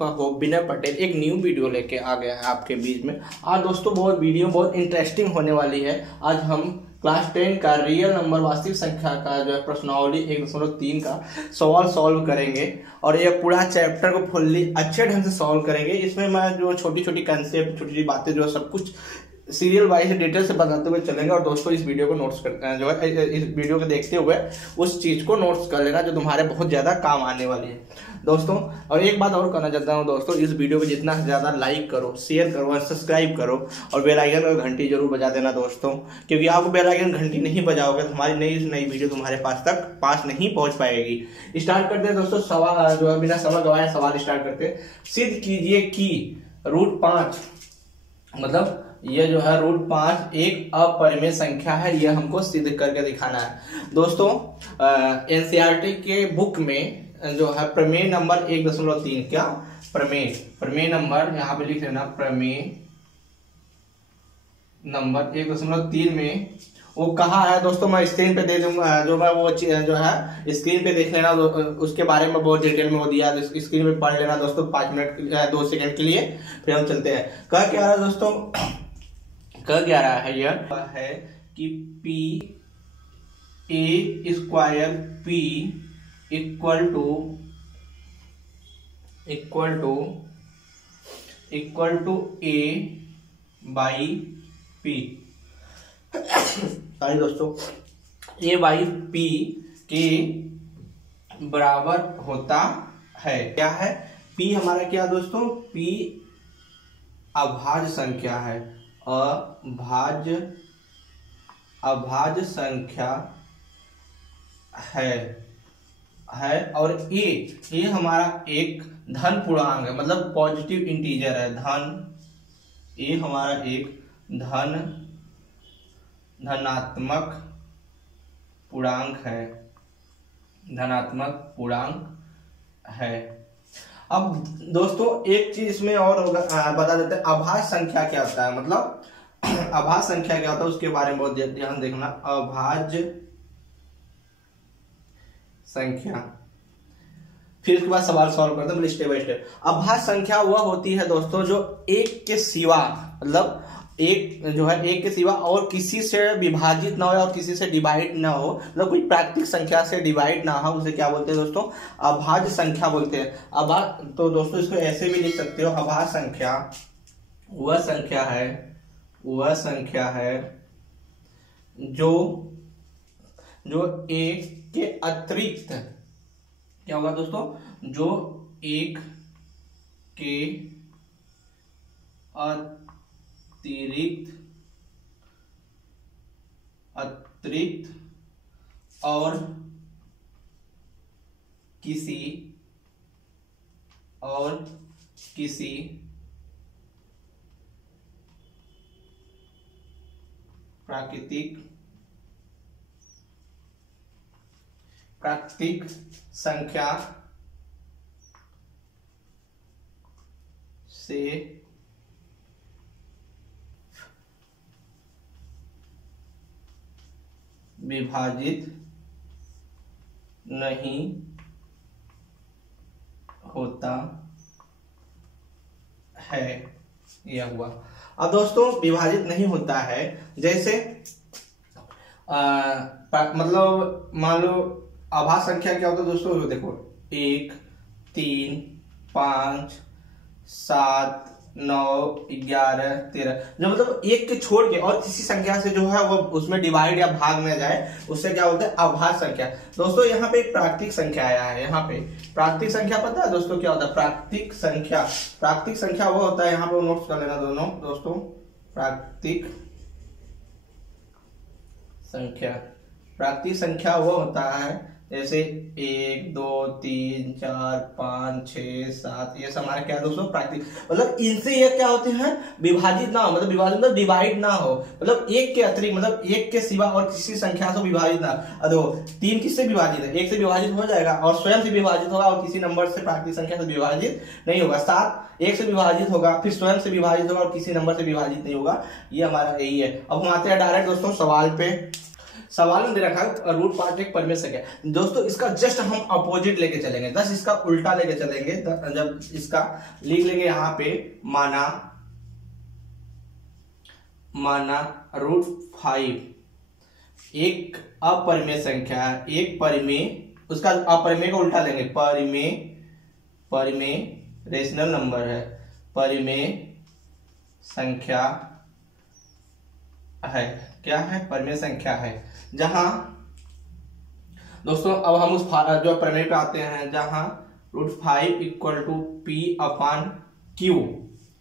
हो विनय पटेल एक new video लेके आ गया है आपके बीच में। आज दोस्तों बहुत इंटरेस्टिंग होने वाली है। आज हम क्लास 10 का रियल नंबर वास्तविक संख्या का जो है प्रश्नावली 1.3 का सवाल सॉल्व करेंगे और ये पूरा चैप्टर को फुल्ली अच्छे ढंग से सॉल्व करेंगे। इसमें मैं जो छोटी छोटी कंसेप्ट छोटी छोटी बातें जो सब कुछ सीरियल वाइज डिटेल से बताते हुए चलेंगे। और दोस्तों इस वीडियो को नोट्स कर जो है इस वीडियो को देखते हुए उस चीज को नोट्स कर लेना जो तुम्हारे बहुत ज्यादा काम आने वाली है दोस्तों। और एक बात और कहना चाहता हूं दोस्तों, इस वीडियो को जितना ज्यादा लाइक करो, शेयर करो और सब्सक्राइब करो और बेल आइकन और घंटी जरूर बजा देना दोस्तों, क्योंकि आप बेल आइकन घंटी नहीं बजाओगे तो हमारी नई वीडियो तुम्हारे पास नहीं पहुंच पाएगी। स्टार्ट करते हैं दोस्तों। सवाल जो है बिना समय गवाए सवाल स्टार्ट करते हैं। सिद्ध कीजिए कि रूट 5 मतलब ये जो है रूट 5 एक अपरिमेय संख्या है। ये हमको सिद्ध करके दिखाना है दोस्तों। एनसीईआरटी के बुक में जो है प्रमेय नंबर 1.3 क्या प्रमेय नंबर यहाँ पे लिख लेना। प्रमेय नंबर 1.3 में वो कहा है दोस्तों, मैं स्क्रीन पे दे दूंगा। जो मैं वो जो है स्क्रीन पे देख लेना, उसके बारे में बहुत डिटेल में वो दिया है, स्क्रीन पे पढ़ लेना दोस्तों 5 मिनट 2 सेकंड के लिए। फिर हम चलते हैं। कह क्या रहा है दोस्तों, कह क्या रहा है यह है कि p a² p equal to a by p। Sorry दोस्तों, a बाई p के बराबर होता है। क्या है p हमारा, क्या दोस्तों, p अभाज्य संख्या है। अभाज्य संख्या है और ए हमारा एक धन पूर्णांक है, मतलब पॉजिटिव इंटीजर है। ए हमारा एक धनात्मक पूर्णांक है। अब दोस्तों एक चीज इसमें और होगा, बता देते हैं अभाज्य संख्या क्या होता है। मतलब अभाज्य संख्या क्या होता है उसके बारे में बहुत ध्यान देखना। अभाज्य संख्या, फिर उसके बाद सवाल सॉल्व करते हैं स्टेप बाय स्टेप। अभाज्य संख्या वह होती है दोस्तों जो एक के सिवा, मतलब एक जो है एक के सिवा और किसी से विभाजित ना हो और किसी से डिवाइड ना हो, मतलब कोई प्राकृतिक संख्या से डिवाइड ना हो, उसे क्या बोलते हैं दोस्तों, अभाज्य संख्या बोलते हैं। तो दोस्तों इसको ऐसे भी लिख सकते हो, अभाज्य संख्या वह संख्या है जो एक के अतिरिक्त, क्या होगा दोस्तों, जो एक के अतिरिक्त और किसी प्राकृतिक संख्या से विभाजित नहीं होता है। यह हुआ। अब दोस्तों विभाजित नहीं होता है, जैसे मतलब मान लो अभाज्य संख्या क्या होता है दोस्तों, देखो 1 3 5 7 9 11 13, जो मतलब एक के छोड़ के और किसी संख्या से जो है वो उसमें डिवाइड या भाग न जाए, उससे क्या होता है अभाज्य संख्या। दोस्तों यहाँ पे एक प्राकृतिक संख्या आया है। यहाँ पे प्राकृतिक संख्या पता है दोस्तों क्या होता है, प्राकृतिक संख्या वो होता है, यहाँ पे नोट्स कर लेना दोनों दोस्तों। प्राकृतिक संख्या वो होता है जैसे 1 2 3 4 5 6 7, ये सब हमारे क्या है दोस्तों, प्राकृतिक। मतलब इनसे ये क्या होते हैं, विभाजित ना हो, मतलब विभाजित मतलब डिवाइड ना हो, मतलब एक के अतिरिक्त, मतलब एक के सिवा और किसी संख्या से विभाजित ना। देखो 3 किससे विभाजित है, 1 से विभाजित हो जाएगा और स्वयं से विभाजित होगा और किसी नंबर से प्राकृतिक संख्या से विभाजित नहीं होगा। 7 1 से विभाजित होगा, फिर स्वयं से विभाजित होगा और किसी नंबर से विभाजित नहीं होगा। ये हमारा यही है। अब हम आते हैं डायरेक्ट दोस्तों सवाल पे। सवाल में दे रखा है रूट पार्ट एक परिमेय संख्या है दोस्तों, इसका जस्ट हम अपोजिट लेके चलेंगे, दस इसका उल्टा लेके चलेंगे। जब इसका लिख लेंगे यहां पे माना √5 एक अपरिमेय संख्या है, एक परिमेय, उसका अपरिमेय को उल्टा लेंगे, परिमेय रेशनल नंबर है, परिमेय संख्या है, क्या है, परिमेय संख्या है। जहां दोस्तों अब हम उस जो प्रमेय पे आते हैं, जहां √5 = P/Q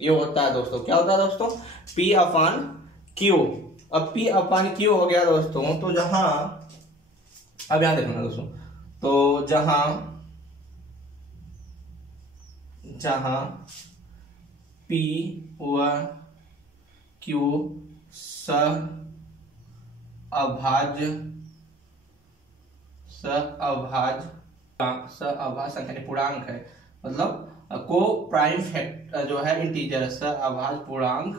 ये होता है दोस्तों। क्या होता है दोस्तों? P/Q। अब P/Q हो गया दोस्तों, तो जहां अब यहां देखना दोस्तों, तो जहां P व Q सअभाज्य संख्या पूर्णांक है, मतलब को प्राइम फैक्टर जो है इंटीजर सअभाज्य पूर्णांक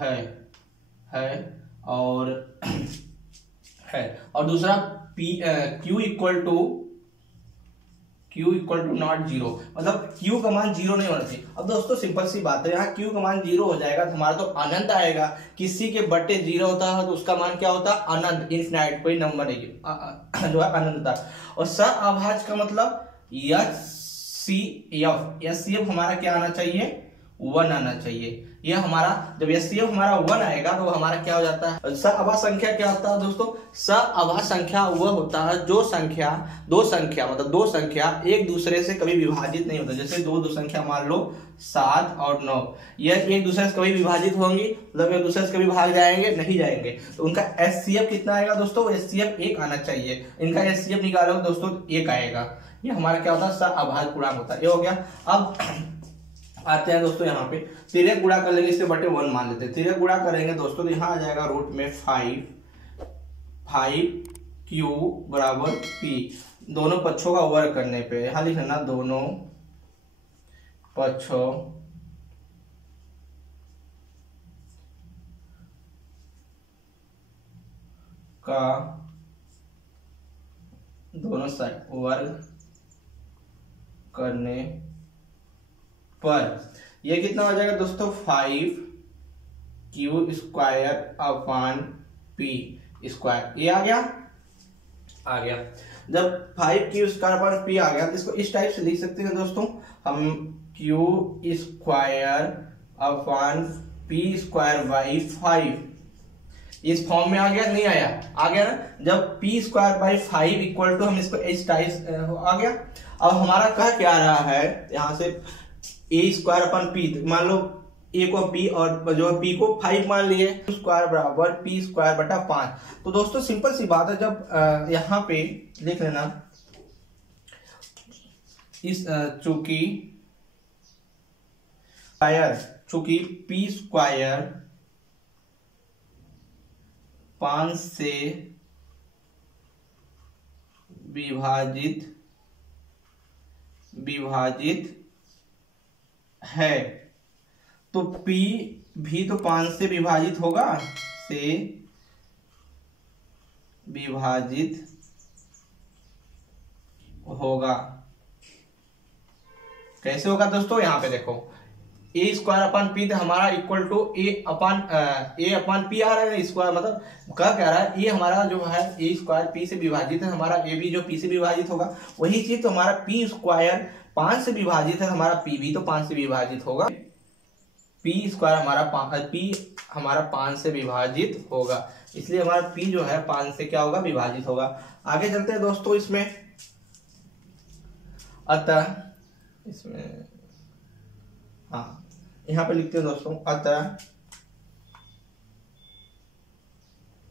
है और दूसरा Q = नॉट 0, मतलब Q का मान 0 नहीं होना चाहिए। अब दोस्तों सिंपल सी बात है, यहाँ Q का मान 0 हो जाएगा तो हमारा तो अनंत आएगा, किसी के बट्टे 0 होता है तो उसका मान क्या होता है? अनंत, इनफिनाइट, कोई नंबर नहीं जो है अनंतता। और सअभाज्य का मतलब HCF हमारा क्या आना चाहिए? 1 आना चाहिए। ये हमारा जब HCF हमारा 1 आएगा तो हमारा क्या हो जाता है? सअभाज्य संख्या क्या होता है दोस्तों? सअभाज्य संख्या वह होता है जो दो संख्या एक दूसरे से कभी विभाजित नहीं होता। जैसे दो संख्या मान लो 7 और 9, यह एक दूसरे से कभी विभाजित होंगी, मतलब एक दूसरे से कभी भाग जाएंगे नहीं जाएंगे, तो उनका HCF कितना आएगा दोस्तों? HCF 1 आना चाहिए। इनका HCF निकालोगे दोस्तों 1 आएगा। ये हमारा क्या होता है? सअभाज्य पूर्णांक होता है। ये हो गया। अब आते हैं दोस्तों यहाँ पे तिर्यक गुणा कर लेंगे, इसके बटे 1 मान लेते हैं। तिर्यक गुणा करेंगे दोस्तों तो यहाँ आ जाएगा रूट में 5Q = P, दोनों पक्षों का वर्ग करने पे यहाँ लिखना दोनों पक्षों का दोनों साइड वर्ग करने पर ये कितना हो जाएगा दोस्तों? 5Q² P²। ये आ गया। जब 5Q² P आ गया तो इसको इस टाइप से लिख सकते हैं दोस्तों हम, Q² P²/5 इस फॉर्म में आ गया, नहीं आया? आ गया ना। जब P²/5 = हम इसको इस टाइप आ गया। अब हमारा कह क्या रहा है यहां से? A² P, मान लो A को P और जो P को 5 मान लिए, स्क्वायर बराबर P²/5। तो दोस्तों सिंपल सी बात है, जब यहाँ पे लिख लेना इस चूंकि P² 5 से विभाजित है, तो P भी तो 5 से विभाजित होगा, कैसे होगा दोस्तों? यहाँ पे देखो A² P हमारा इक्वल टू A/P आ रहा है स्क्वायर, मतलब क्या कह रहा है? ये हमारा जो है A² P से विभाजित है, हमारा A भी जो P से विभाजित होगा, वही चीज तो हमारा P² 5 से विभाजित है, हमारा P भी तो 5 से विभाजित होगा। P² हमारा 5 से विभाजित होगा, इसलिए हमारा P जो है 5 से क्या होगा? विभाजित होगा। आगे चलते हैं दोस्तों इसमें। अतः इसमें यहाँ पे लिखते हैं दोस्तों,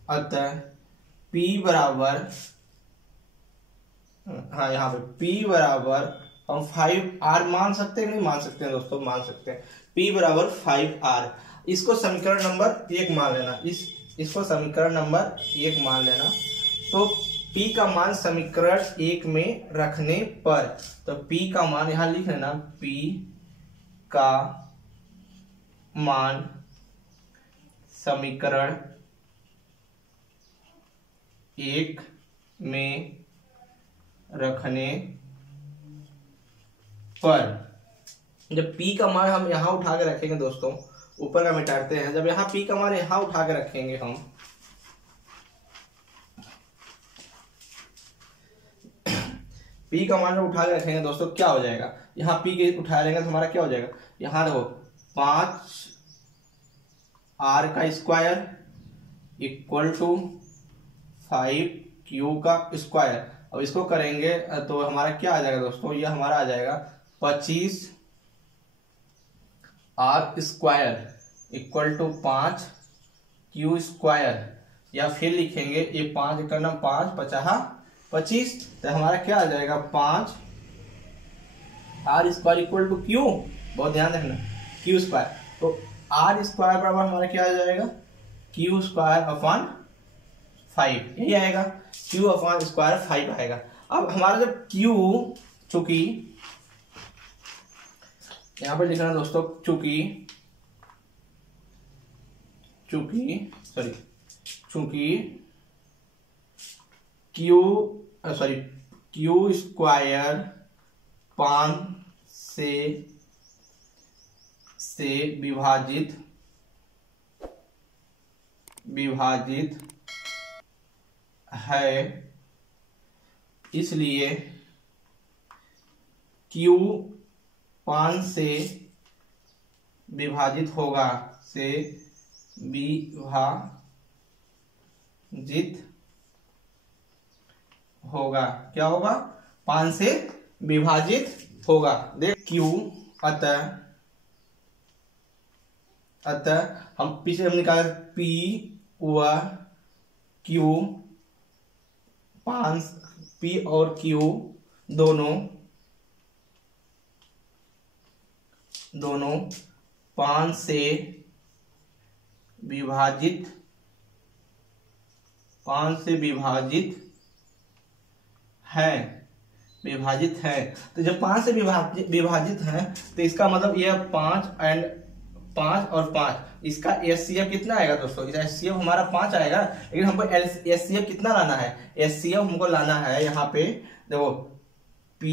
अतः P बराबर, यहाँ पे P बराबर हम 5R मान सकते हैं, नहीं मान सकते हैं दोस्तों? मान सकते हैं। P बराबर 5R, इसको समीकरण नंबर 1 मान लेना, इसको समीकरण नंबर 1 मान लेना। तो P का मान समीकरण 1 में रखने पर, तो P का मान यहां लिख लेना, P का मान समीकरण 1 में रखने पर, जब p का मान हम यहाँ उठा के रखेंगे दोस्तों, ऊपर का मिटाते हैं, जब यहाँ p का मान यहाँ उठा के रखेंगे हम, p का मान जब उठा के रखेंगे दोस्तों क्या हो जाएगा, यहाँ p के उठा लेंगे तो हमारा क्या हो जाएगा, यहाँ देखो 5r का स्क्वायर इक्वल टू 5q का स्क्वायर। अब इसको करेंगे तो हमारा क्या आ जाएगा दोस्तों, ये हमारा आ जाएगा 25r square equal to 5q square, या फिर लिखेंगे ये 5 का नाम 5 50 25, तो हमारा क्या आ जाएगा 5r square equal to q, बहुत ध्यान रखना q स्क्वायर, तो r स्क्वायर बराबर हमारा क्या आ जाएगा q स्क्वायर अपॉन 5, यही आएगा q अपॉन स्क्वायर 5 आएगा। अब हमारा जब q, चूंकि यहां पर लिखना दोस्तों, चूंकि q स्क्वायर 5 से विभाजित है, इसलिए q 5 से विभाजित होगा, क्या होगा 5 से विभाजित होगा। देख q, अतः हम पीछे हम निकाले p व q, 5 p और q दोनों 5 से विभाजित है, तो जब 5 से विभाजित है तो इसका मतलब यह 5 और 5, इसका एचसीएफ कितना आएगा दोस्तों, इसका एचसीएफ हमारा 5 आएगा, लेकिन हमको एचसीएफ कितना लाना है, एचसीएफ हमको लाना है, यहाँ पे देखो p,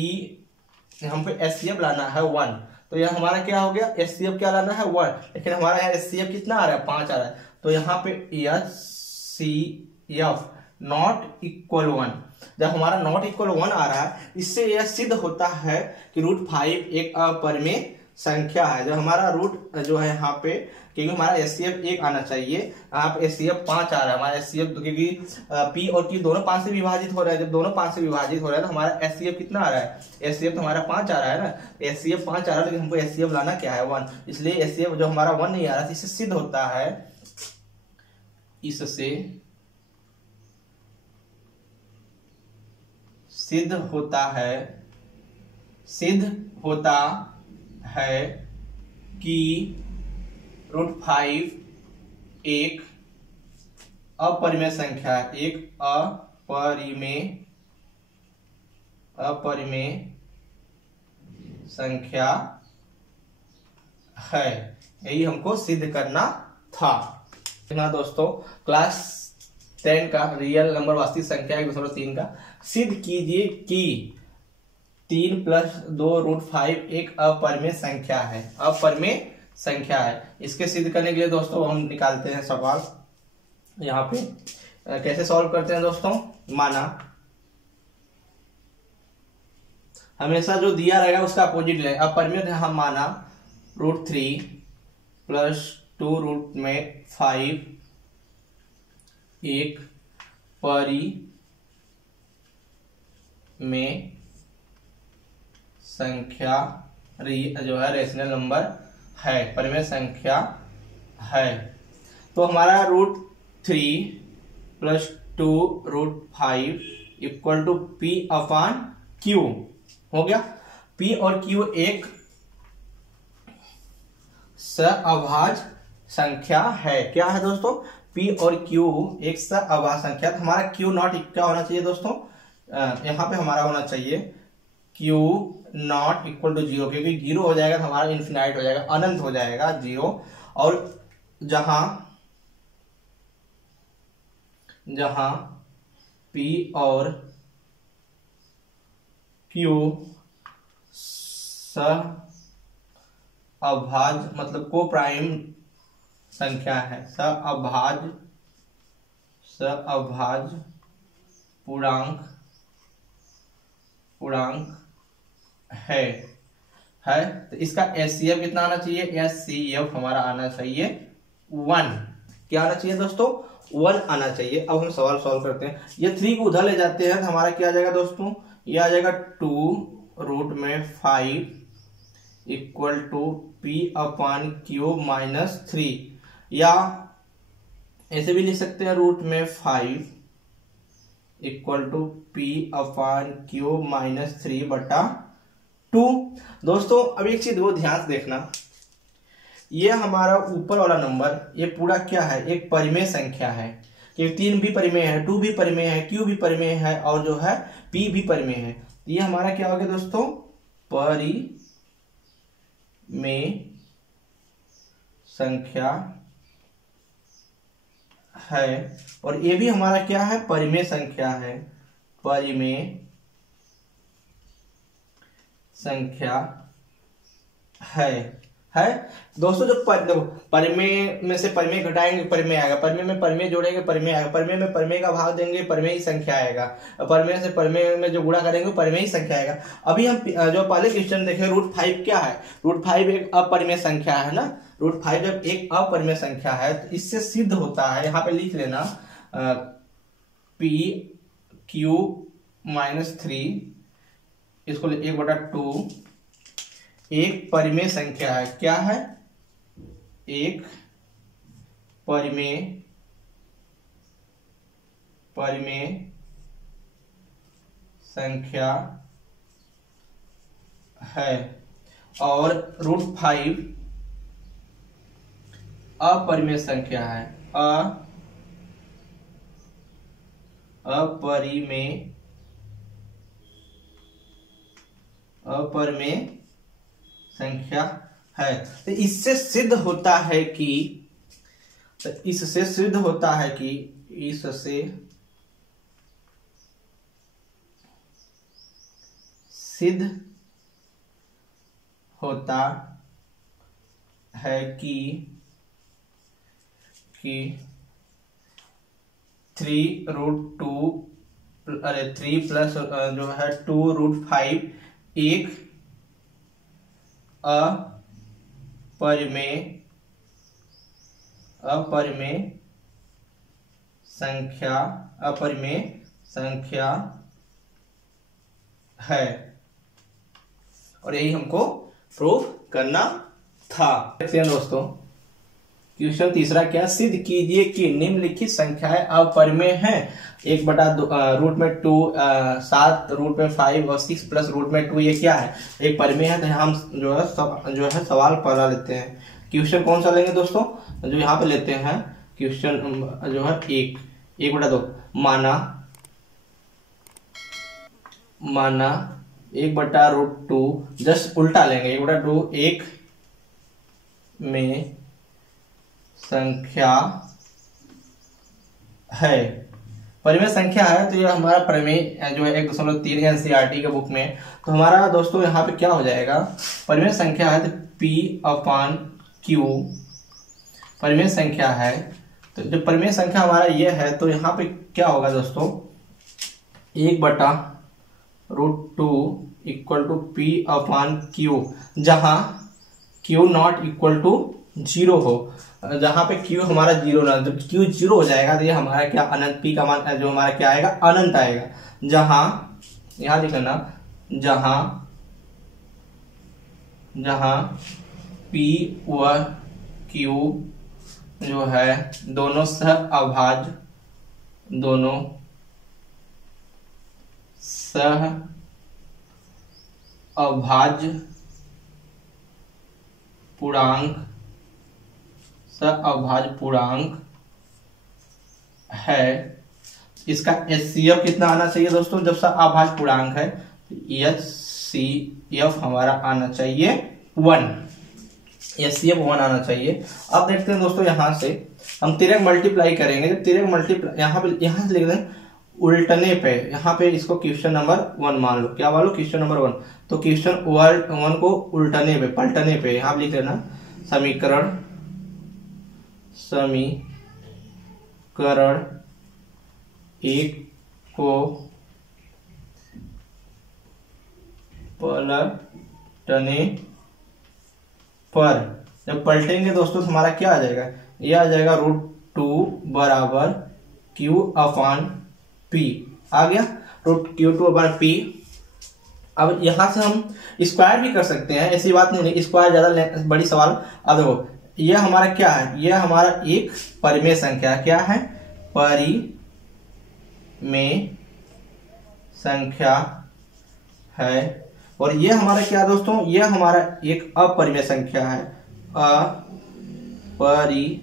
हमको एचसीएफ लाना है 1, तो यह हमारा क्या हो गया, एचसीएफ क्या लाना है 1, लेकिन हमारा यहाँ एचसीएफ कितना आ रहा है 5 आ रहा है, तो यहाँ पे एचसीएफ नॉट इक्वल 1, जब हमारा नॉट इक्वल 1 आ रहा है, इससे यह सिद्ध होता है कि √5 एक अपरिमेय संख्या है। जब हमारा रूट जो है यहाँ पे, क्योंकि हमारा एचसीएफ 1 आना चाहिए, यहाँ पे एचसीएफ 5 आ रहा है, हमारा एचसीएफ, क्योंकि p और q दोनों 5 से विभाजित हो रहा है, जब दोनों 5 से विभाजित हो रहा है तो हमारा एचसीएफ कितना आ रहा है, एचसीएफ तो हमारा 5 आ रहा है ना, एचसीएफ 5 आ रहा है, लेकिन हमको एचसीएफ लाना क्या है 1, इसलिए एचसीएफ जो हमारा 1 नहीं आ रहा है, इससे सिद्ध होता है कि √5 एक अपरिमेय संख्या है, एक अपरिमेय संख्या है, यही हमको सिद्ध करना था ना दोस्तों। क्लास 10 का रियल नंबर वास्तविक संख्या 1.3 का सिद्ध कीजिए कि 3 + 2 √5 एक अपरिमेय संख्या है। इसके सिद्ध करने के लिए दोस्तों हम निकालते हैं सवाल, यहाँ पे कैसे सॉल्व करते हैं दोस्तों। माना हमेशा जो दिया रहेगा उसका अपोजिट लें, अपरिमेय हम माना √3 + 2 √5 एक परिमेय संख्या जो है रेशनल नंबर है, परिमेय संख्या है, तो हमारा √3 + 2 √5 = p/q हो गया। p और q एक सहअभाज्य संख्या है। क्या है दोस्तों, p और q एक सहअभाज्य संख्या, तो हमारा q नॉट क्या होना चाहिए दोस्तों, यहाँ पे हमारा होना चाहिए q नॉट इक्वल टू 0, क्योंकि 0 हो जाएगा तो हमारा इन्फिनाइट हो जाएगा, अनंत हो जाएगा 0, और जहां P और Q सहअभाज्य मतलब को प्राइम संख्या है, सहअभाज्य पूर्णांक है। तो इसका एचसीएफ कितना आना चाहिए? एचसीएफ हमारा आना चाहिए 1। क्या आना चाहिए दोस्तों? 1 आना चाहिए। अब हम सवाल सॉल्व करते हैं। ये 3 को उधर ले जाते हैं तो हमारा क्या आ जाएगा दोस्तों? ये आ जाएगा 2√5 इक्वल टू P/Q -3, या ऐसे भी लिख सकते हैं √5 इक्वल टू P/Q -3/2। दोस्तों अब एक चीज वो ध्यान से देखना, ये हमारा ऊपर वाला नंबर ये पूरा क्या है? एक परिमेय संख्या है। कि 3 भी परिमेय है, 2 भी परिमेय है, Q भी परिमेय है और जो है P भी परिमेय है। ये हमारा क्या हो गया दोस्तों? परिमेय संख्या है। और ये भी हमारा क्या है? परिमेय संख्या है। परिमेय संख्या है दोस्तों। जब परिमेय में से परिमेय घटाएंगे परिमेय आएगा, परिमेय में परिमेय जोड़ेंगे परिमेय आएगा, परिमेय में परिमेय का भाग देंगे परिमेय ही संख्या आएगा, परिमेय से परिमेय में जो गुणा करेंगे परिमेय ही संख्या आएगा। अभी हम जो पहले क्वेश्चन देखे √5 क्या है? √5 एक अपरिमेय संख्या है ना। √5 जब एक अपरिमेय संख्या है तो इससे सिद्ध होता है, यहाँ पे लिख लेना P/Q -3 इसको 1/2 एक परिमेय संख्या है। क्या है? एक परिमेय संख्या है। और √5 अपरिमेय संख्या है। अपरिमेय संख्या है। तो इससे सिद्ध होता है कि सिद्ध होता है कि 3 प्लस जो है 2√5 एक अपरिमेय संख्या है। और यही हमको प्रूव करना था। देखते हैं दोस्तों क्वेश्चन तीसरा क्या? सिद्ध कीजिए कि निम्नलिखित संख्याएं अपरिमेय हैं। 1/√2 7 √5 और 6 प्लस √2 ये क्या है? एक परिमेय है। तो हम जो है सवाल पढ़ा लेते हैं। क्वेश्चन कौन सा लेंगे दोस्तों? जो यहाँ पे लेते हैं क्वेश्चन जो है 1/2 माना 1/√2 जस्ट उल्टा लेंगे। 1/2 एक में संख्या है, परिमेय संख्या है। तो ये हमारा परिमेय जो है 1.3 एनसीईआरटी के बुक में। तो हमारा दोस्तों यहाँ पे क्या हो जाएगा? परिमेय संख्या है तो P/Q परिमेय संख्या है। तो जब परिमेय संख्या हमारा ये है तो यहाँ पे क्या होगा दोस्तों? 1/√2 इक्वल टू P/Q, जहां Q नॉट इक्वल टू 0 हो। जहां पे Q हमारा 0 ना, जब Q 0 हो जाएगा तो ये हमारा क्या अनंत P का मान जो हमारा क्या आएगा? अनंत आएगा। जहां यहां लिख लेना, जहां P व Q जो है दोनों सहअभाज्य पूर्णांक है। इसका एचसीएफ कितना आना चाहिए दोस्तों? जब सहअभाज्य पूर्णांक है तो एचसीएफ हमारा आना चाहिए 1। एचसीएफ 1 आना चाहिए। अब देखते हैं दोस्तों, यहां से हम तिरक मल्टीप्लाई करेंगे। जब तिरक मल्टीप्लाई यहाँ से लिख दें उल्टने पे, यहाँ पे इसको क्वेश्चन नंबर 1 मान लो। क्या मान लो? Question number 1। तो क्वेश्चन 1 को उल्टने पे, पलटने पे यहाँ लिख लेना समीकरण एक को पलटने पर, जब पलटेंगे दोस्तों तो हमारा क्या आ जाएगा? ये आ जाएगा √2 बराबर Q अपान P। आ गया √Q2 अपान P। अब यहां से हम स्क्वायर भी कर सकते हैं, ऐसी बात नहीं है, स्क्वायर ज्यादा बड़ी सवाल। अब देखो ये हमारा क्या है? ये हमारा एक परिमेय संख्या, क्या है? परिमेय संख्या है। और ये हमारा क्या दोस्तों? ये हमारा एक अपरिमेय संख्या है, अपरिमेय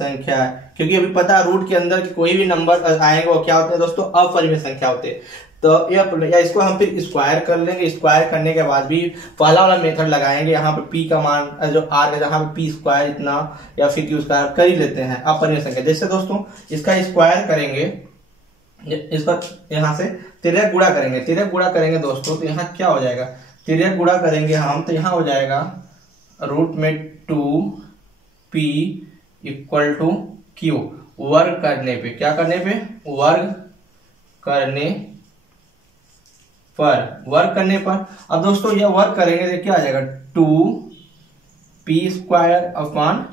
संख्या है। क्योंकि अभी पता है रूट के अंदर के कोई भी नंबर आएंगे वो क्या होते हैं दोस्तों? अपरिमेय संख्या होते हैं। तो या इसको हम फिर स्क्वायर कर लेंगे। स्क्वायर करने के बाद भी पहला वाला मेथड लगाएंगे, यहाँ पे p का मान जो r है, जहाँ पे p स्क्वायर इतना या फिर q स्क्वायर कर ही लेते हैं अपरिमेय संख्या। जैसे दोस्तों इसका स्क्वायर करेंगे, इसका यहाँ से तिर्यक गुणा करेंगे, तिर्यक गुणा करेंगे दोस्तों, तो यहाँ क्या हो जाएगा? तिर्यक गुणा करेंगे हम तो यहाँ हो जाएगा √2p = q। वर्ग करने पे, क्या करने पे? वर्ग करने पर, वर्ग करने पर। अब दोस्तों यह वर्ग करेंगे तो क्या आ जाएगा? 2p² अपान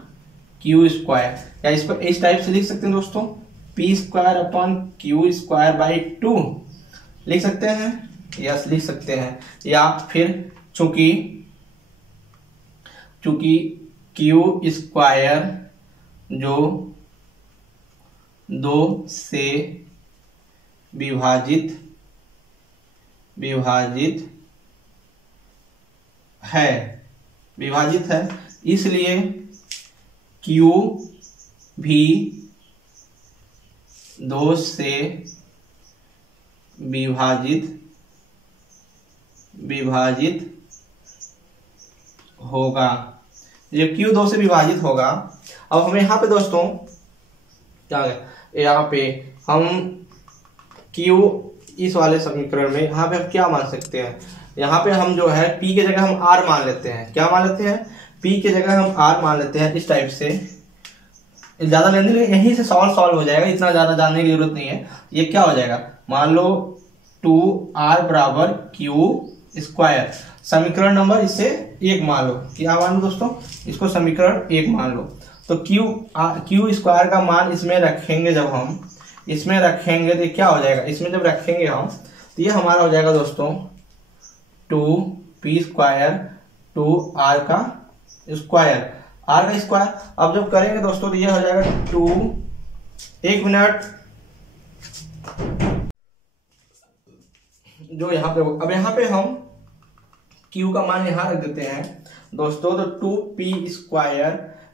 q स्क्वायर, या इसको इस टाइप से लिख सकते हैं दोस्तों, p² अपान q²/2 लिख सकते हैं। यस लिख सकते हैं। या फिर चूंकि q स्क्वायर जो 2 से विभाजित है, इसलिए q भी 2 से विभाजित होगा। ये q 2 से विभाजित होगा। अब हमें यहाँ पे दोस्तों क्या है? यहाँ पे हम q इस वाले समीकरण में यहाँ पे हम क्या मान सकते हैं? यहाँ पे हम जो है p के जगह हम r मान लेते हैं। क्या मान लेते हैं? p के जगह हम r मान लेते हैं। इस टाइप से ज्यादा लेने के यहीं से सॉल्व हो जाएगा, इतना ज्यादा जानने की जरूरत नहीं है। ये क्या हो जाएगा? मान लो 2r बराबर q स्क्वायर, समीकरण नंबर इसे 1 मान लो। क्या मान लो दोस्तों? इसको समीकरण 1 मान लो। तो q स्क्वायर का मान इसमें रखेंगे, जब हम इसमें रखेंगे तो क्या हो जाएगा? इसमें जब रखेंगे हम तो ये हमारा हो जाएगा दोस्तों 2p² 2r का स्क्वायर, r का स्क्वायर। अब जब करेंगे दोस्तों तो ये हो जाएगा 2, 1 मिनट, जो यहाँ पे, अब यहाँ पे हम q का मान यहाँ रख देते हैं दोस्तों। तो 2p² =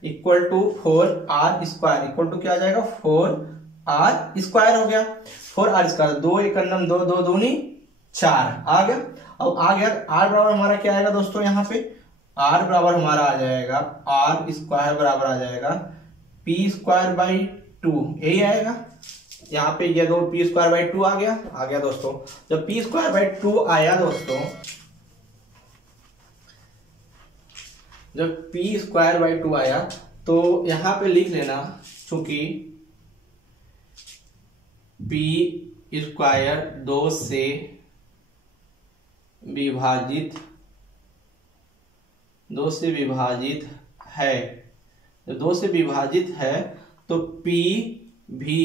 4r square equal to क्या आ जाएगा? 4r स्क्वायर हो गया। 4r स्क्वायर, 2 × 2 2 दूनी 4 आ गया। अब आ गया r बराबर हमारा क्या आएगा दोस्तों? यहाँ पे r बराबर हमारा आ जाएगा, r स्क्वायर बराबर आ जाएगा p²/2, यही आएगा। यहाँ पे ये दो p²/2 आ गया दोस्तों। जब p²/2 आया दोस्तों, जब p²/2 आया तो यहाँ पे लिख लेना, चूंकि p² 2 से विभाजित है, जब 2 से विभाजित है तो p भी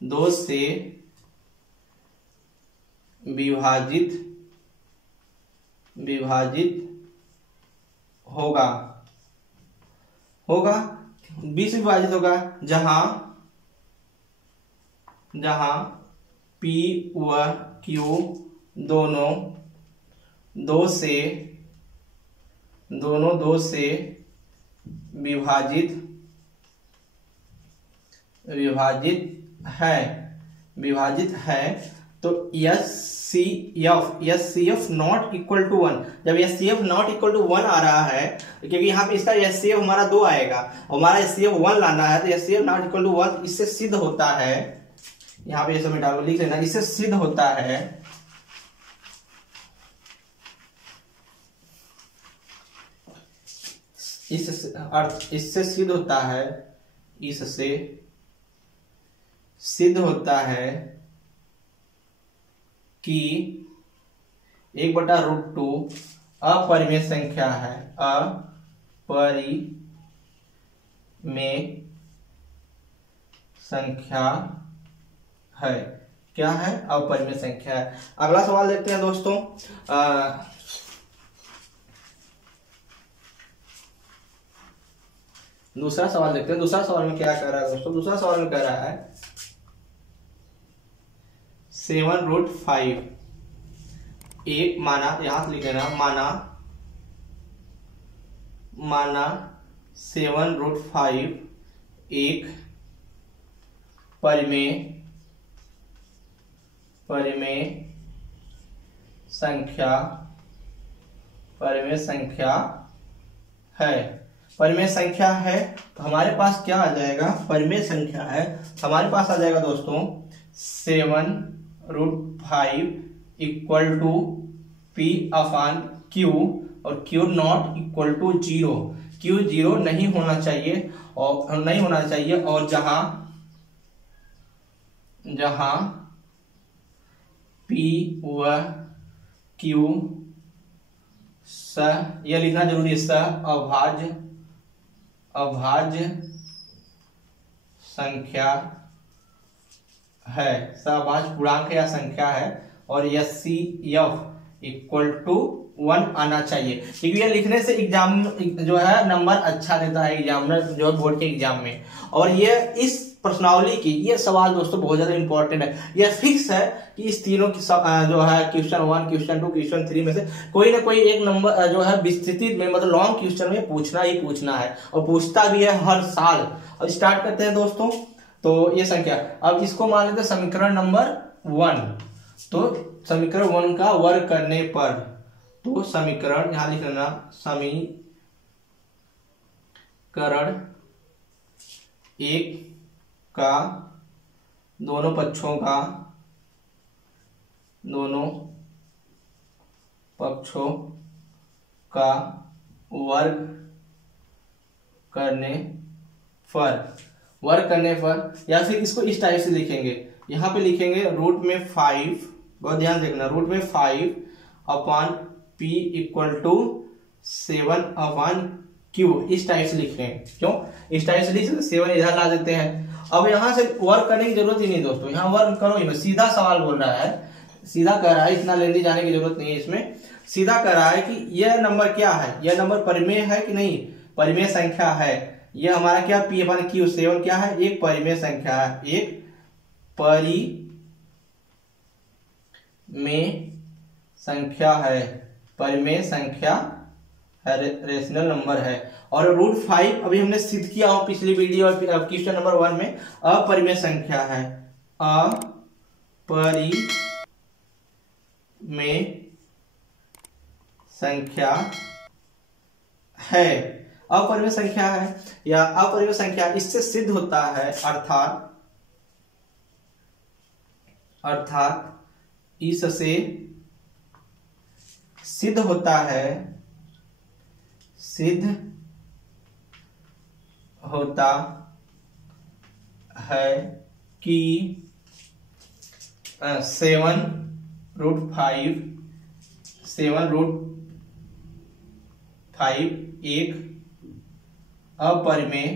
2 से विभाजित होगा 20 से विभाजित होगा, जहां p व q दोनों 2 से विभाजित है। तो H C F not equal to 1, जब H C F not equal to 1 आ रहा है, क्योंकि यहाँ पे इसका एच सी एफ हमारा 2 आएगा, हमारा एच सी एफ 1 लाना है, तो H C F not equal to 1 इससे सिद्ध होता है, यहाँ पे सब मिटा लिख लेना, इससे सिद्ध होता है इससे सिद्ध होता है, इससे सिद्ध होता है कि 1/√2 अपरिमेय संख्या है, अपरिमेय संख्या है। क्या है? अपरिमेय संख्या है। अगला सवाल देखते हैं दोस्तों। दूसरा सवाल देखते हैं। दूसरा सवाल में क्या कह रहा है दोस्तों? दूसरा सवाल में कह रहा है 7√5 एक माना, यहां से लिख लेना, माना 7√5 एक परिमेय संख्या है। परिमेय संख्या है तो हमारे पास क्या आ जाएगा? परिमेय संख्या है हमारे पास आ जाएगा दोस्तों 7√5 equal to P upon Q, और Q not equal to 0। Q 0 नहीं होना चाहिए, और जहां P व Q यह लिखना जरूरी है, अभाज्य संख्या है, सअभाज्य पूर्णांक या संख्या है, और HCF इक्वल टू 1 आना चाहिए, क्योंकि ये लिखने से एग्जाम जो है नंबर अच्छा देता है एग्जाम में, जो बोर्ड के एग्जाम में। और ये इस प्रश्नावली की ये सवाल दोस्तों बहुत ज्यादा इंपॉर्टेंट है। ये फिक्स है कि इस तीनों की जो है क्वेश्चन 1, क्वेश्चन 2, क्वेश्चन 3 में से कोई ना कोई एक नंबर जो है विस्तृत में, मतलब लॉन्ग क्वेश्चन में पूछना ही पूछना है, और पूछता भी है हर साल। अब स्टार्ट करते हैं दोस्तों। तो ये संख्या, अब इसको मान लेते हैं समीकरण नंबर 1। तो समीकरण 1 का वर्ग करने पर, तो समीकरण यहां लिख लेना, समीकरण 1 का दोनों पक्षों का वर्ग करने पर, या फिर इसको इस टाइप से लिखेंगे, यहां पे लिखेंगे रूट में 5, बहुत ध्यान देखना, रूट में 5 upon P equal to 7 upon Q, इस टाइप से लिख रहे हैं। क्यों इस टाइप से लिख सकते? 7 इधर ला देते हैं। अब यहां से वर्क करने की जरूरत ही नहीं दोस्तों, यहां वर्क करो ही, सीधा सवाल बोल रहा है, सीधा कह रहा है, इतना लेंदी जाने की जरूरत नहीं है इसमें। सीधा कह रहा है कि यह नंबर क्या है, यह नंबर परिमेय है कि नहीं, परिमेय संख्या है। यह हमारा क्या P अपॉन Q 7 क्या है? एक परिमेय संख्या है, एक परिमेय संख्या है, रेशनल नंबर है। और √5 अभी हमने सिद्ध किया हो पिछली वीडियो और क्वेश्चन नंबर 1 में, अपरिमेय संख्या है, अपरिमेय संख्या है, अपरिमेय संख्या है, या अपरिमेय संख्या इससे सिद्ध होता है, अर्थात इससे सिद्ध होता है कि 7√5 एक अपरिमेय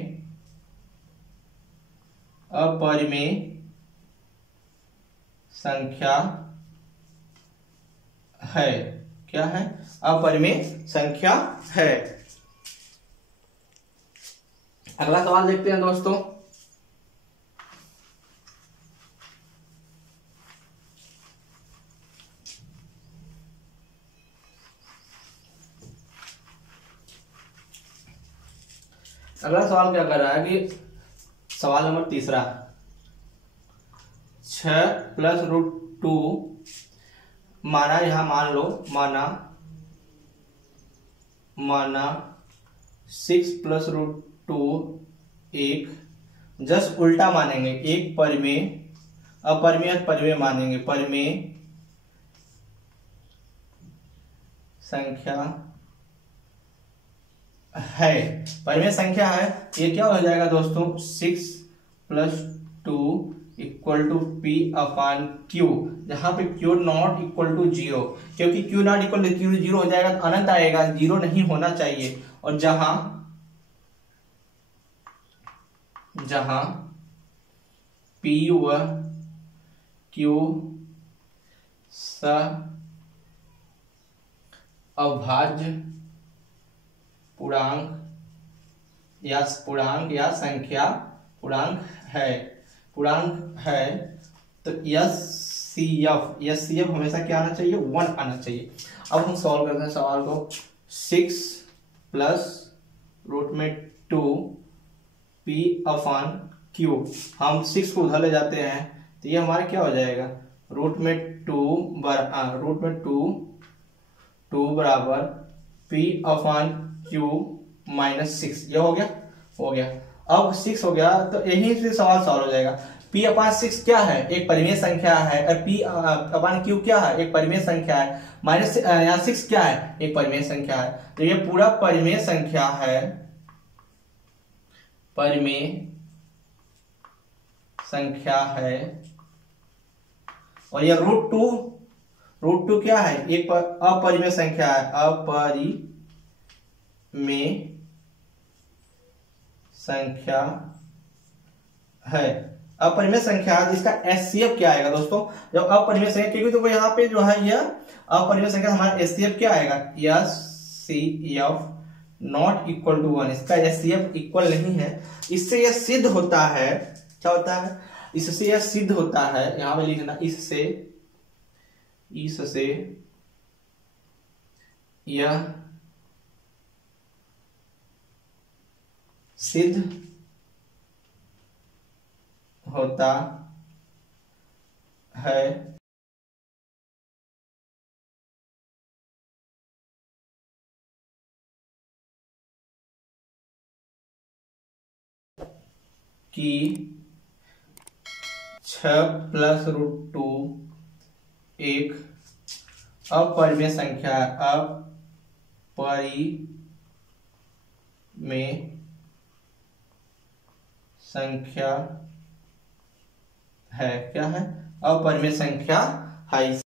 संख्या है। क्या है? अपरिमेय संख्या है। अगला सवाल देखते हैं दोस्तों। अगला सवाल क्या कर रहा है कि सवाल नंबर 3, 6 + टू, माना यहां मान लो, माना 6 प्लस रूट टू एक, जस्ट उल्टा मानेंगे, एक परिमेय अपरिमेय परिमेय मानेंगे, परिमेय संख्या है, परिमेय संख्या है। ये क्या हो जाएगा दोस्तों, 6 plus two equal to P upon Q, जहां पे Q not equal to zero, क्योंकि Q not equal to zero हो जाएगा तो अनंत आएगा, जीरो नहीं होना चाहिए। और जहां पी व क्यू अभाज्य पूर्णांक या संख्या पूर्णांक है तो एचसीएफ हमेशा क्या आना चाहिए, 1 आना चाहिए। अब हम सॉल्व करते हैं सवाल को। 6 प्लस रूट में 2 पी अपान क्यू, हम 6 को उधर ले जाते हैं तो ये हमारा क्या हो जाएगा, रूट में 2 बराबर पी अपान क्यू माइनस 6, ये हो गया। अब 6 हो गया तो यही से सवाल सॉल्व हो जाएगा। पी अपान 6 क्या है, एक परिमेय संख्या है, और पी अपान क्यू क्या है, एक परिमेय संख्या है, माइनस यहाँ 6 क्या है, एक परिमेय संख्या है। तो ये पूरा परिमेय संख्या है, और ये रूट टू क्या है, एक अपरिमेय संख्या है, अपरिमेय संख्या इसका एचसीएफ क्या आएगा दोस्तों, जब अपरिमेय संख्या, क्योंकि तो यहाँ पे जो है यह अपरिमेय संख्या, हमारा एचसीएफ क्या आएगा, एचसीएफ नॉट इक्वल टू 1, इसका एचसीएफ इक्वल नहीं है। इससे यह सिद्ध होता है, क्या होता है, इससे यह सिद्ध होता है, यहां पे लिखना, इससे यह सिद्ध होता है कि 6 प्लस रूट टू एक अपरिमेय संख्या है, क्या है, अपरिमेय संख्या है।